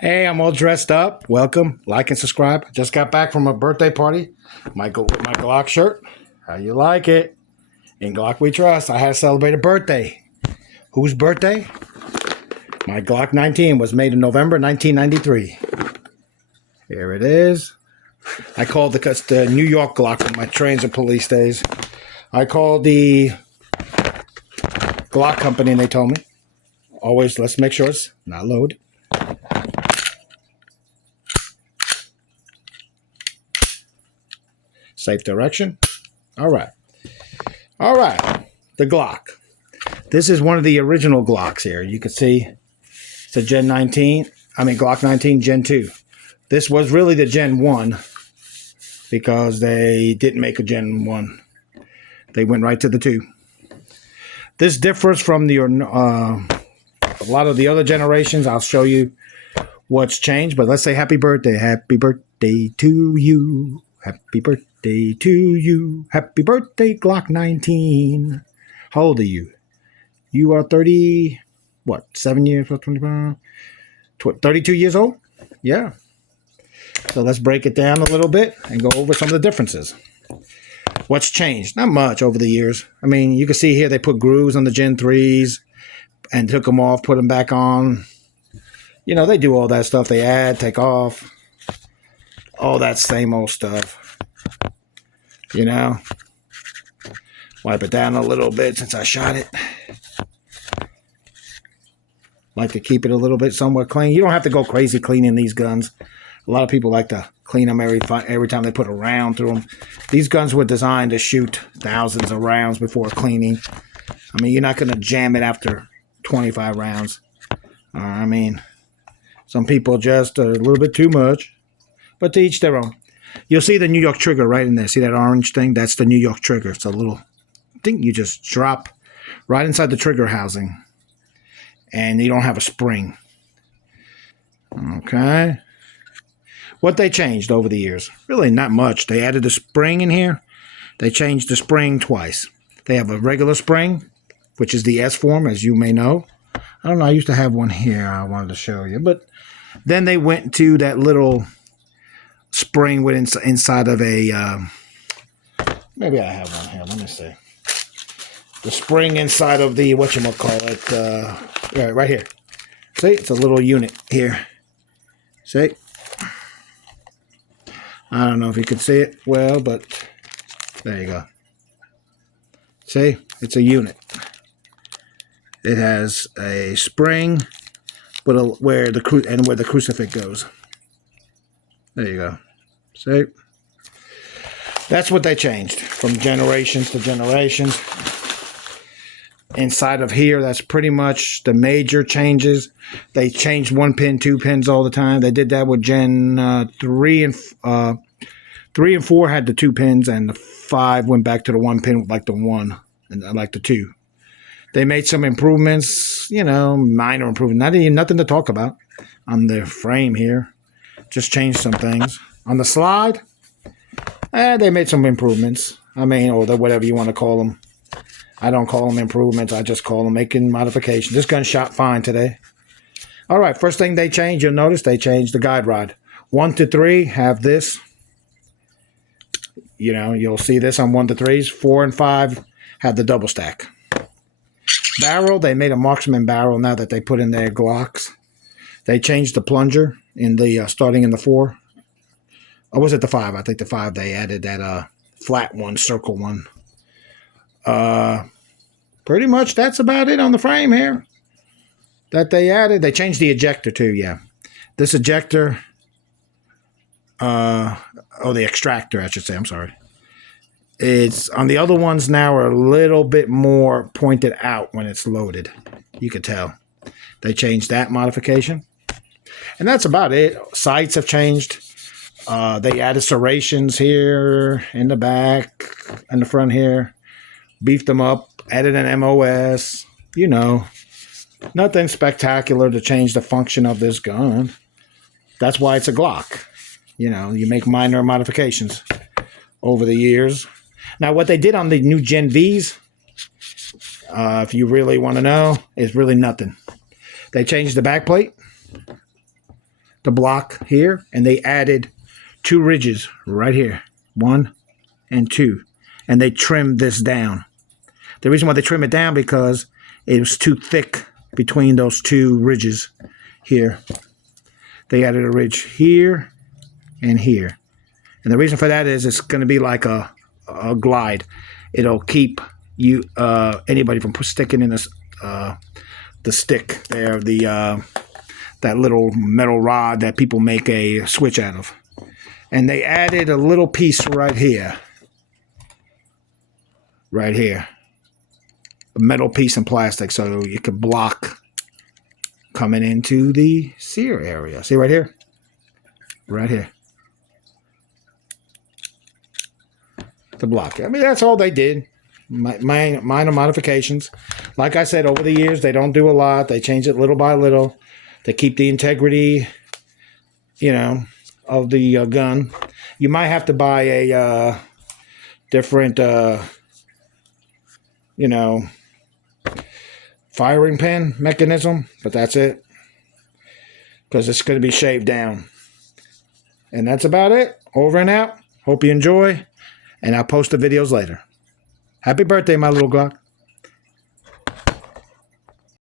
Hey, I'm all dressed up. Welcome. Like and subscribe. Just got back from a birthday party. My Glock shirt. How you like it? In Glock we trust. I had to celebrate a birthday. Whose birthday? My Glock 19 was made in November 1993. Here it is. I called the New York Glock from my trains and police days. I called the Glock company and they told me, always let's make sure it's not loaded. Safe direction. All right. The Glock. This is one of the original Glocks here. You can see it's a Gen 19. Glock 19 Gen 2. This was really the Gen 1 because they didn't make a Gen 1. They went right to the 2. This differs from a lot of the other generations. I'll show you what's changed, but let's say happy birthday. Happy birthday to you. Happy birthday to you. Happy birthday, Glock 19. How old are you? You are 30, 7 years, 25, 32 years old? Yeah. So let's break it down a little bit and go over some of the differences. What's changed? Not much over the years. You can see here they put grooves on the Gen 3s and took them off, put them back on. They do all that stuff. They add, take off. All that same old stuff. Wipe it down a little bit since I shot it. Like to keep it a little bit somewhat clean. You don't have to go crazy cleaning these guns. A lot of people like to clean them every time they put a round through them. These guns were designed to shoot thousands of rounds before cleaning. You're not going to jam it after 25 rounds. Some people just a little bit too much. But to each their own. You'll see the New York trigger right in there. See that orange thing? That's the New York trigger. It's a little thing you just drop right inside the trigger housing. And you don't have a spring. Okay. What they changed over the years? Really not much. They added a spring in here. They changed the spring twice. They have a regular spring, which is the S form, as you may know. I don't know. I used to have one here I wanted to show you. But then they went to that little spring with inside of a maybe I have one here. Let me see. The spring inside of the whatchamacallit, right here. See, it's a little unit here. See? I don't know if you can see it well, but there you go. See? It's a unit. It has a spring with where the crucifix goes. There you go. See? That's what they changed from generations to generations. Inside of here, that's pretty much the major changes. They changed 1 pin, 2 pins all the time. They did that with Gen 3 and 4 had the 2 pins, and the 5 went back to the 1 pin, like the 1 and like the 2. They made some improvements, minor improvements. Nothing to talk about on the frame here. Just changed some things. On the slide, they made some improvements. Or whatever you want to call them. I don't call them improvements. I just call them making modifications. This gun shot fine today. All right, first thing they changed, you'll notice they changed the guide rod. 1 to 3 have this. You'll see this on 1 to 3s. 4 and 5 have the double stack. Barrel, they made a marksman barrel now that they put in their Glocks. They changed the plunger in the starting in the 4. Or was it the 5? I think the 5 they added that flat one, circle one. Pretty much that's about it on the frame here that they added. They changed the ejector too, yeah. This ejector, the extractor, I should say, I'm sorry. It's on the other ones now are a little bit more pointed out when it's loaded. You could tell. They changed that modification. And that's about it. Sights have changed. They added serrations here in the back and the front here. Beefed them up. Added an MOS. Nothing spectacular to change the function of this gun. That's why it's a Glock. You make minor modifications over the years. Now, what they did on the new Gen Vs, if you really want to know, is really nothing. They changed the back plate. the block here, and they added 2 ridges right here, 1 and 2, and they trimmed this down. The reason why they trim it down because it was too thick between those 2 ridges here. They added a ridge here and here, and the reason for that is it's going to be like a glide. It'll keep you anybody from sticking in the stick there, that little metal rod that people make a switch out of. And they added a little piece right here, a metal piece in plastic, so you can block coming into the sear area. See right here, to block it. I mean, that's all they did. Minor modifications. Like I said, over the years, they don't do a lot. They change it little by little. They keep the integrity, of the gun. You might have to buy a different, firing pin mechanism, but that's it. Because it's going to be shaved down. And that's about it. Over and out. Hope you enjoy. And I'll post the videos later. Happy birthday, my little Glock.